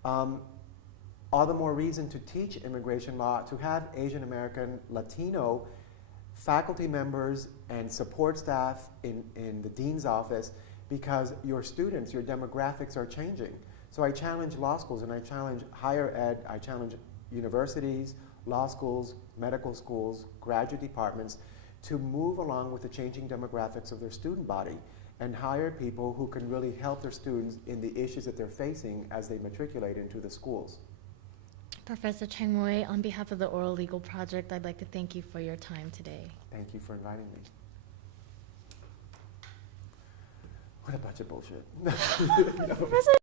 All the more reason to teach immigration law, to have Asian American, Latino faculty members and support staff in the dean's office, because your students, your demographics are changing. So I challenge law schools, and I challenge higher ed, I challenge universities, law schools, medical schools, graduate departments to move along with the changing demographics of their student body and hire people who can really help their students in the issues that they're facing as they matriculate into the schools. Professor Chang Muy, on behalf of the Oral Legal Project, I'd like to thank you for your time today. Thank you for inviting me. What a bunch of bullshit. Professor